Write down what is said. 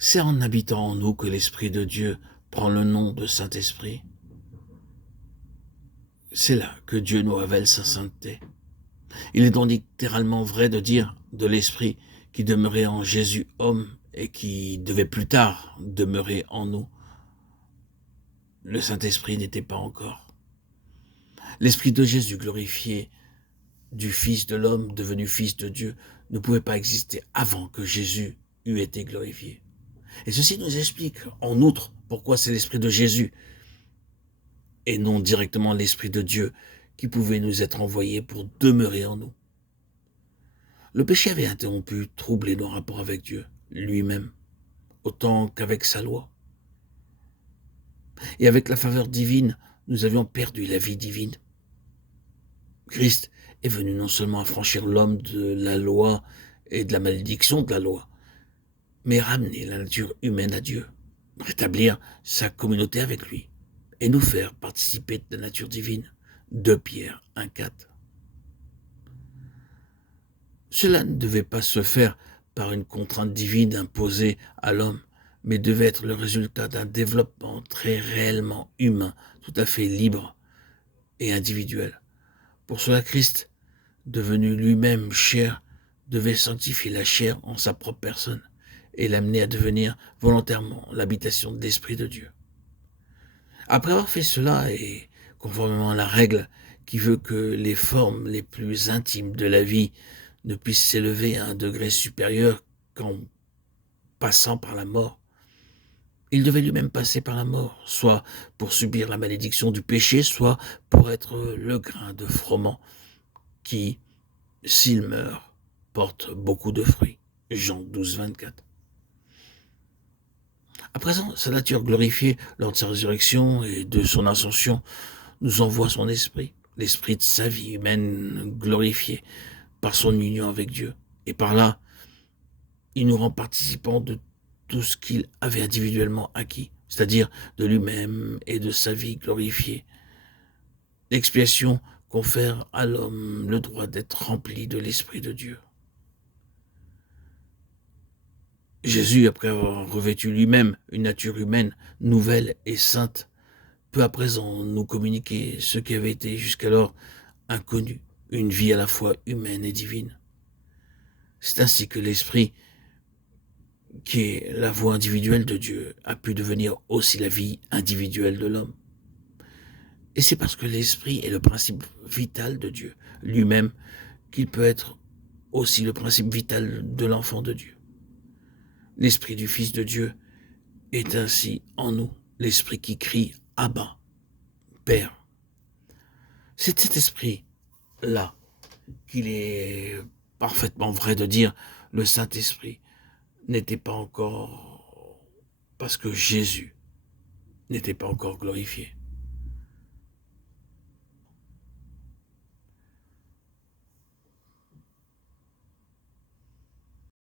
C'est en habitant en nous que l'Esprit de Dieu prend le nom de Saint-Esprit. C'est là que Dieu nous révèle sa sainteté. Il est donc littéralement vrai de dire de l'Esprit qui demeurait en Jésus homme et qui devait plus tard demeurer en nous. Le Saint-Esprit n'était pas encore. L'Esprit de Jésus glorifié du Fils de l'homme devenu Fils de Dieu ne pouvait pas exister avant que Jésus eût été glorifié. Et ceci nous explique en outre pourquoi c'est l'Esprit de Jésus et non directement l'Esprit de Dieu qui pouvait nous être envoyé pour demeurer en nous. Le péché avait interrompu, troublé nos rapports avec Dieu lui-même, autant qu'avec sa loi. Et avec la faveur divine, nous avions perdu la vie divine. Christ est venu non seulement affranchir l'homme de la loi et de la malédiction de la loi, mais ramener la nature humaine à Dieu, rétablir sa communauté avec lui et nous faire participer de la nature divine. 2 Pierre 1,4. Cela ne devait pas se faire par une contrainte divine imposée à l'homme, mais devait être le résultat d'un développement très réellement humain, tout à fait libre et individuel. Pour cela, Christ, devenu lui-même chair, devait sanctifier la chair en sa propre personne et l'amener à devenir volontairement l'habitation de l'Esprit de Dieu. Après avoir fait cela, et conformément à la règle qui veut que les formes les plus intimes de la vie ne puissent s'élever à un degré supérieur qu'en passant par la mort, il devait lui-même passer par la mort, soit pour subir la malédiction du péché, soit pour être le grain de froment qui, s'il meurt, porte beaucoup de fruits. Jean 12, 24. À présent, sa nature glorifiée lors de sa résurrection et de son ascension nous envoie son esprit, l'esprit de sa vie humaine glorifiée par son union avec Dieu. Et par là, il nous rend participants de tout ce qu'il avait individuellement acquis, c'est-à-dire de lui-même et de sa vie glorifiée. L'expiation confère à l'homme le droit d'être rempli de l'Esprit de Dieu. Jésus, après avoir revêtu lui-même une nature humaine nouvelle et sainte, peut à présent nous communiquer ce qui avait été jusqu'alors inconnu, une vie à la fois humaine et divine. C'est ainsi que l'Esprit, qui est la voix individuelle de Dieu, a pu devenir aussi la vie individuelle de l'homme. Et c'est parce que l'Esprit est le principe vital de Dieu lui-même qu'il peut être aussi le principe vital de l'enfant de Dieu. L'Esprit du Fils de Dieu est ainsi en nous, l'Esprit qui crie « Abba, Père ». C'est cet esprit-là qu'il est parfaitement vrai de dire le Saint-Esprit n'était pas encore, parce que Jésus n'était pas encore glorifié.